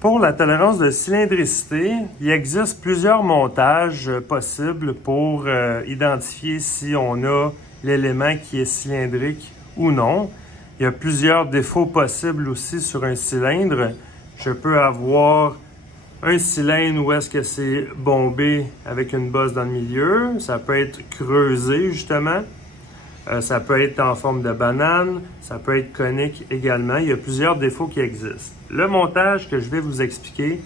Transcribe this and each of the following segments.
Pour la tolérance de cylindricité, il existe plusieurs montages possibles pour identifier si on a l'élément qui est cylindrique ou non. Il y a plusieurs défauts possibles aussi sur un cylindre. Je peux avoir un cylindre où est-ce que c'est bombé avec une bosse dans le milieu. Ça peut être creusé justement. Ça peut être en forme de banane, ça peut être conique également. Il y a plusieurs défauts qui existent. Le montage que je vais vous expliquer,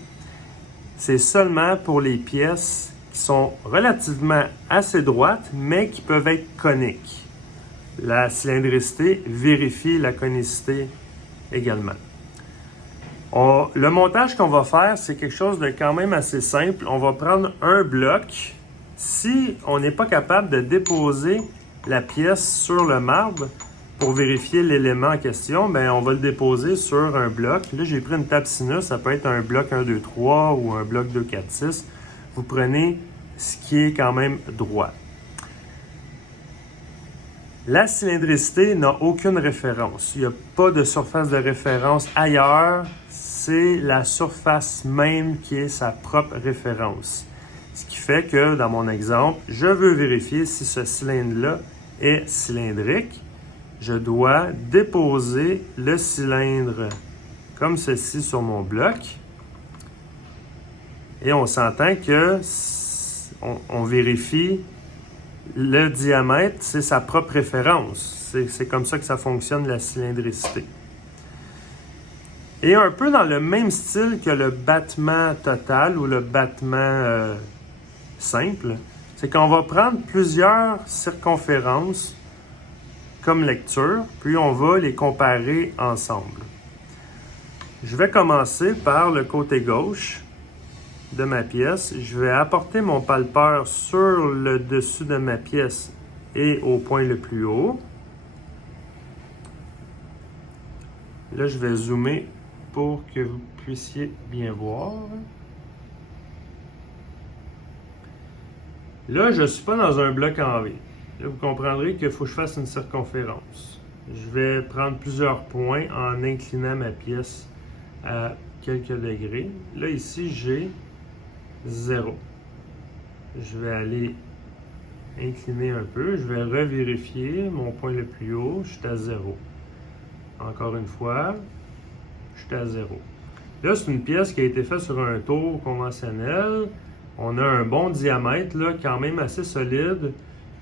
c'est seulement pour les pièces qui sont relativement assez droites, mais qui peuvent être coniques. La cylindricité vérifie la conicité également. Le montage qu'on va faire, c'est quelque chose de quand même assez simple. On va prendre un bloc. Si on n'est pas capable de déposer la pièce sur le marbre pour vérifier l'élément en question, bien, on va le déposer sur un bloc. Là, j'ai pris une table sinus, ça peut être un bloc 1, 2, 3 ou un bloc 2, 4, 6. Vous prenez ce qui est quand même droit. La cylindricité n'a aucune référence. Il n'y a pas de surface de référence ailleurs. C'est la surface même qui est sa propre référence. Ce qui fait que, dans mon exemple, je veux vérifier si ce cylindre-là est cylindrique. Je dois déposer le cylindre comme ceci sur mon bloc. Et on s'entend que on vérifie le diamètre, c'est sa propre référence. C'est comme ça que ça fonctionne, la cylindricité. Et un peu dans le même style que le battement total ou le battement simple, c'est qu'on va prendre plusieurs circonférences comme lecture, puis on va les comparer ensemble. Je vais commencer par le côté gauche de ma pièce. Je vais apporter mon palpeur sur le dessus de ma pièce et au point le plus haut. Là, je vais zoomer pour que vous puissiez bien voir. Là, je ne suis pas dans un bloc en V. Là, vous comprendrez qu'il faut que je fasse une circonférence. Je vais prendre plusieurs points en inclinant ma pièce à quelques degrés. Là, ici, j'ai 0. Je vais aller incliner un peu. Je vais revérifier mon point le plus haut. Je suis à 0. Encore une fois, je suis à 0. Là, c'est une pièce qui a été faite sur un tour conventionnel. On a un bon diamètre, là, quand même assez solide.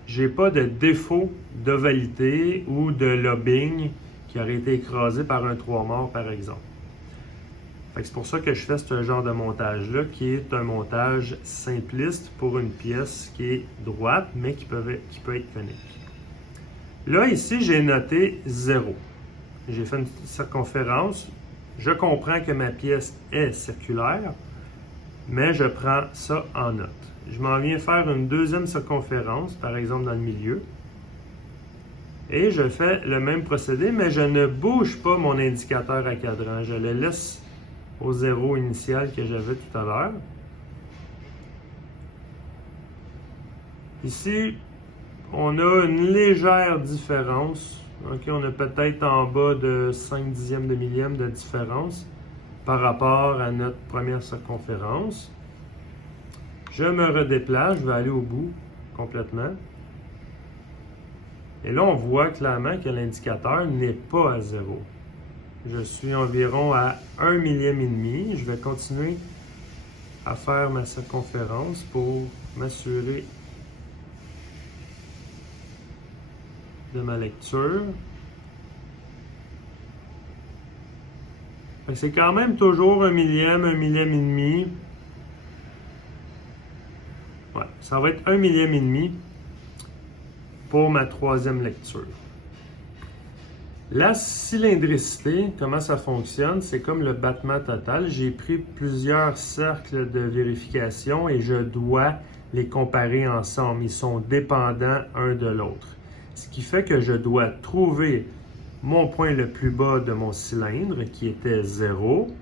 J'ai pas de défaut d'ovalité ou de lobbing qui aurait été écrasé par un 3 morts, par exemple. C'est pour ça que je fais ce genre de montage-là, qui est un montage simpliste pour une pièce qui est droite, mais qui peut être conique. Là, ici, j'ai noté 0. J'ai fait une circonférence. Je comprends que ma pièce est circulaire, mais je prends ça en note. Je m'en viens faire une deuxième circonférence, par exemple dans le milieu. Et je fais le même procédé, mais je ne bouge pas mon indicateur à cadran. Je le laisse au 0 initial que j'avais tout à l'heure. Ici, on a une légère différence. OK, on a peut-être en bas de 5 dixièmes de millième de différence par rapport à notre première circonférence. Je me redéplace, je vais aller au bout complètement. Et là, on voit clairement que l'indicateur n'est pas à 0. Je suis environ à 1 millième et demi. Je vais continuer à faire ma circonférence pour m'assurer de ma lecture. C'est quand même toujours 1 millième et demi. Ouais, ça va être 1 millième et demi pour ma troisième lecture. La cylindricité, comment ça fonctionne? C'est comme le battement total. J'ai pris plusieurs cercles de vérification et je dois les comparer ensemble. Ils sont dépendants un de l'autre. Ce qui fait que je dois trouver mon point le plus bas de mon cylindre, qui était 0,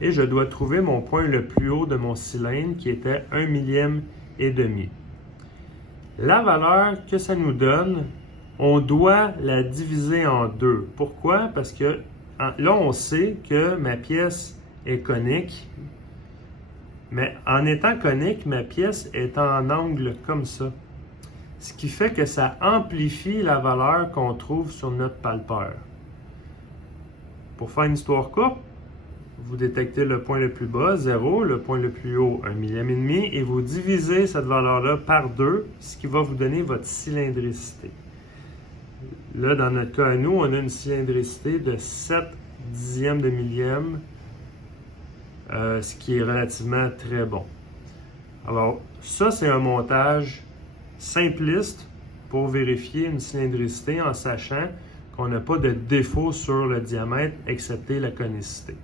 et je dois trouver mon point le plus haut de mon cylindre, qui était 1 millième et demi. La valeur que ça nous donne, on doit la diviser en deux. Pourquoi? Parce que là, on sait que ma pièce est conique. Mais en étant conique, ma pièce est en angle comme ça. Ce qui fait que ça amplifie la valeur qu'on trouve sur notre palpeur. Pour faire une histoire courte, vous détectez le point le plus bas, 0, le point le plus haut, 1,5 mm, et vous divisez cette valeur-là par 2, ce qui va vous donner votre cylindricité. Là, dans notre cas à nous, on a une cylindricité de 7 dixièmes de millième, ce qui est relativement très bon. Alors, ça, c'est un montage simpliste pour vérifier une cylindricité en sachant qu'on n'a pas de défaut sur le diamètre, excepté la conicité.